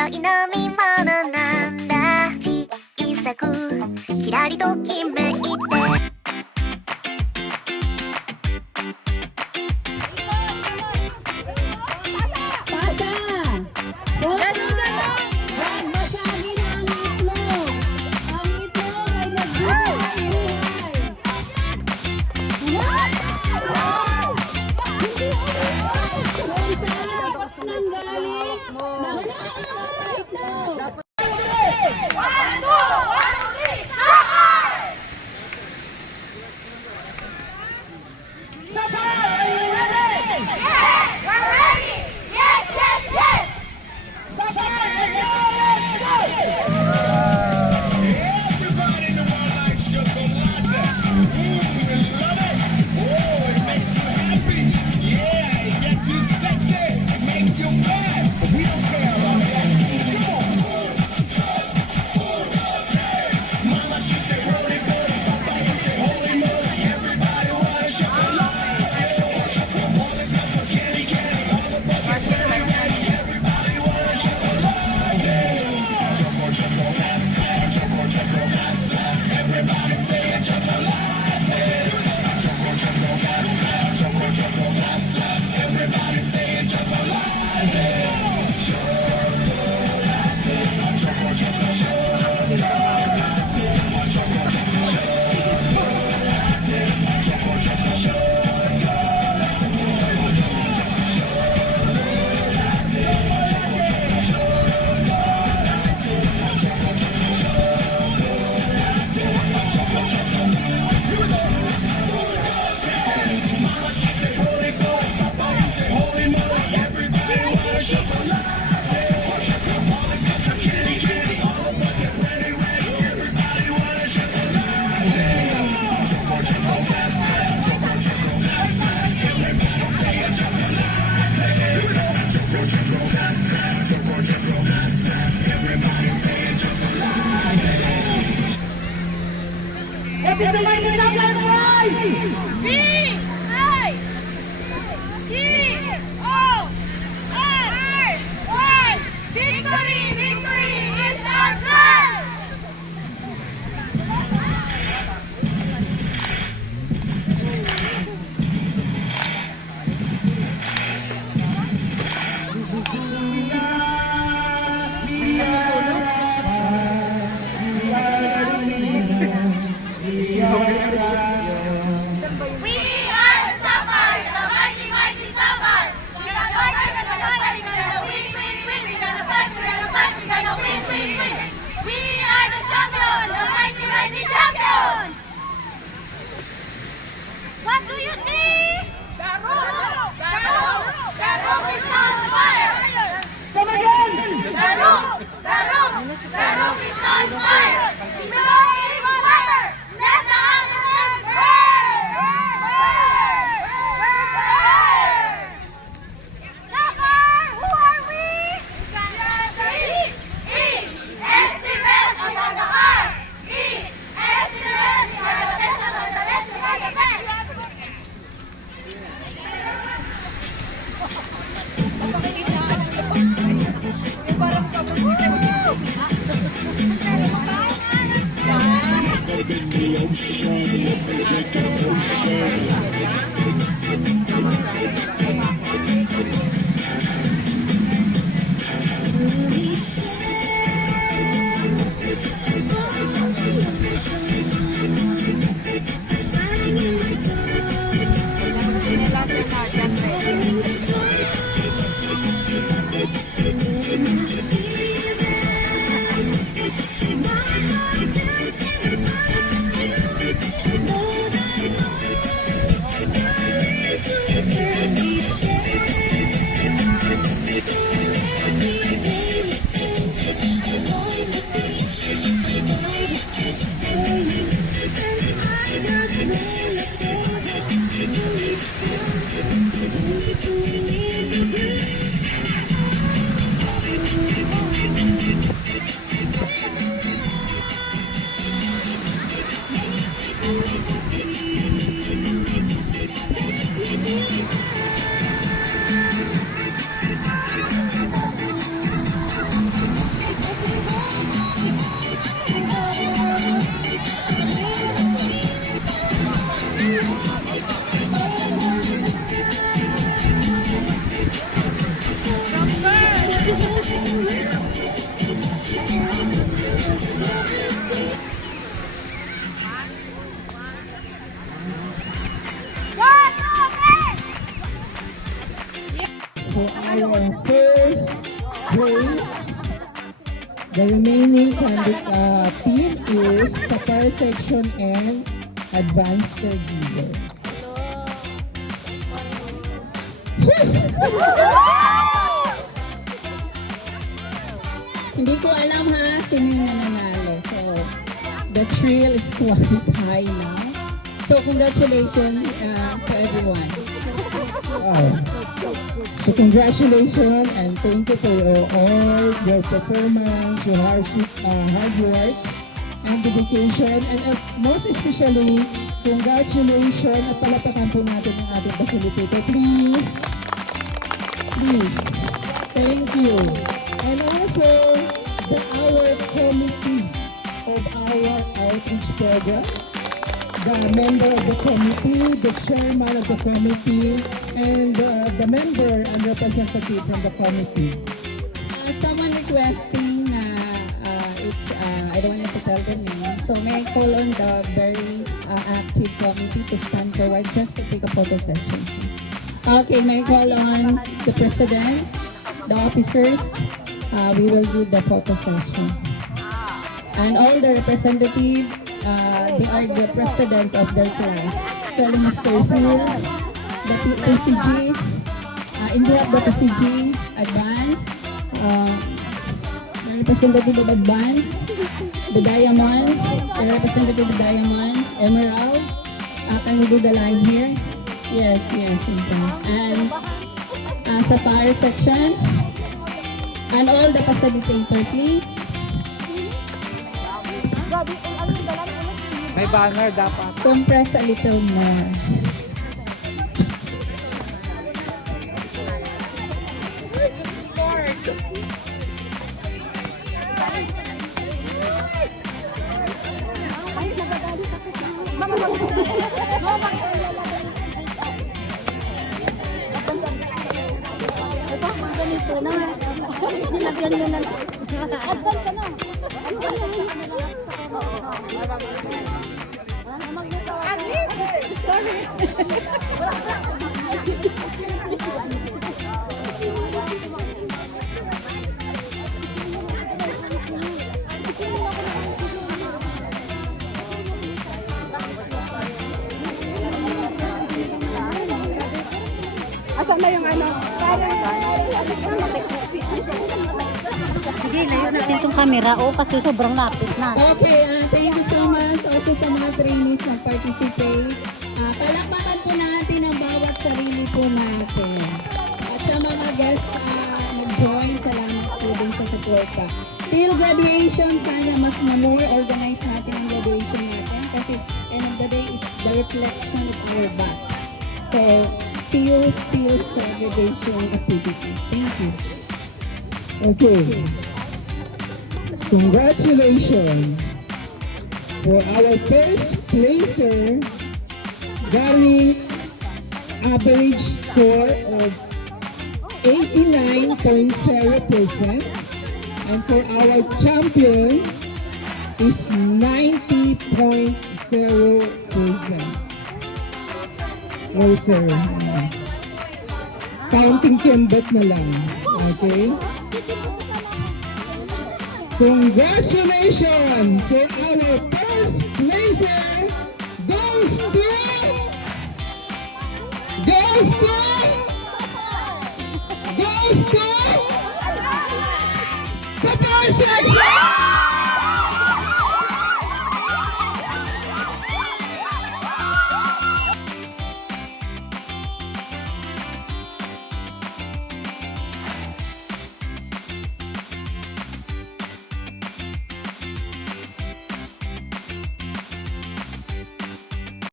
らいな見物なんだ。小さくキラリときめいて For our first place, the remaining team is Sapphire Section and Advanced Caregiver. Hindi ko alam ha, sino yung nananalo. So, the thrill is quite high now. So, congratulations to everyone. Wow. So, congratulations and thank you for all your performance, your hard work, and dedication. And most especially, congratulations at palapakan po natin ang ating facilitator. Please. Please. Thank you. And also, our committee of our outreach program, the member of the committee, the chairman of the committee, and the member and representative from the committee. Someone requesting it's, I don't want to tell the name, so may I call on the very active committee to stand forward just to take a photo session. Okay, may I call on the president, the officers, we will do the photo session. And all the representatives, they are the presidents of their class. Telling Mr. Phil, the PCG, in behalf of the PCG, Advance, the representative of Advance, the Diamond, the representative of Diamond, Emerald. Can we do the line here? Yes, in front. And Sapphire Section. And all the facilitator, please. May banner dapat. Compress a little more. Nilagyan mo na. Advance na. Asan na yung ano? Sige, layo natin itong camera. O, kasi sobrang lapit na. Okay, thank you so much also sa mga trainees na participate. Palakpakan po natin ang bawat sarili po natin. At sa mga guests nag-join, salamat po din sa support pa. Till graduation, sana mas more organized natin ang graduation natin kasi end of the day is the reflection of our batch. So, see you still sa graduation activities. Thank you. Okay. Congratulations for our first placer getting average score of 89.0%, and for our champion is 90.0%. Oh, sir. Counting kembet na lang. Okay? Congratulations for our first placer goes to